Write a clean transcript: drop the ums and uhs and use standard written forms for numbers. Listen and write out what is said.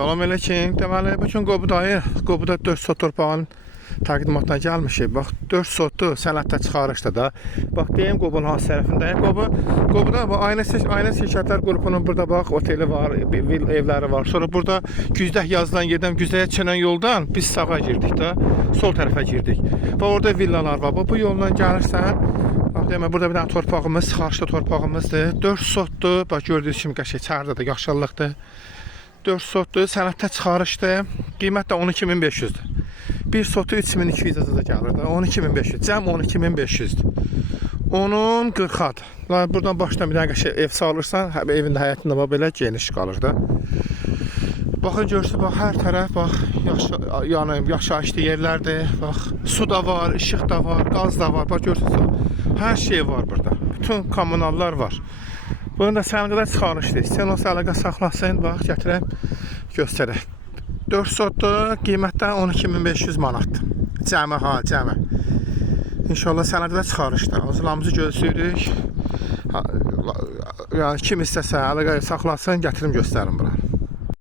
Salam aleyküm. Deməli, bugün Qobuda 4 sot torpağın təqdimatına gəlmişik. Bax, 4 sotdu sənəddə çıxarışdı da. Bax, deyim Qobun hansı tərəfindəyim. Qobuda Ayna Şirkətlər qrupunun burada bax, oteli var, evləri var. Sonra burada Güzdək yazılan yerdən Güzdəyə çənən yoldan biz sağa girdik da, sol tərəfə girdik. Bax, orada villalar var. Bax, bu yolla gəlirsən, bax, demə, burada bir dənə torpağımız, qarşıda torpağımızdır. 4 sotdu. Bax, gördüyünüz kimi qəşəng çardadır, yaşıllıqdır. 4 sotdur, sənəddə çıxarışdır. Qiymət də 12.500-dür. Bir sotu 3200-ə gəlir də. 12.500. Cəm 12.500-dür. Onun 40-adır. Buradan başdan bir dənə qəşəng ev salırsan, evin də həyətində bax belə geniş qalır da. Baxın görürsünüz, bax hər tərəf bax yaşayışlı yerlərdir. Bax, su da var, işıq da var, qaz da var. Bax görürsünüz, hər şey var burada. Bütün kommunallar var. Bunun da sənədə çıxarışdır. Sən o əlaqə saxlasın, bax, gətirəm, göstərək. 4 sotdur, qiymətdə 12.500 manatdır. Cəmi. İnşallah sənədə çıxarışdır. Arzularımızı gözləyirik. Yəni, kim istəsə əlaqə saxlasın, gətirim, göstərim bura.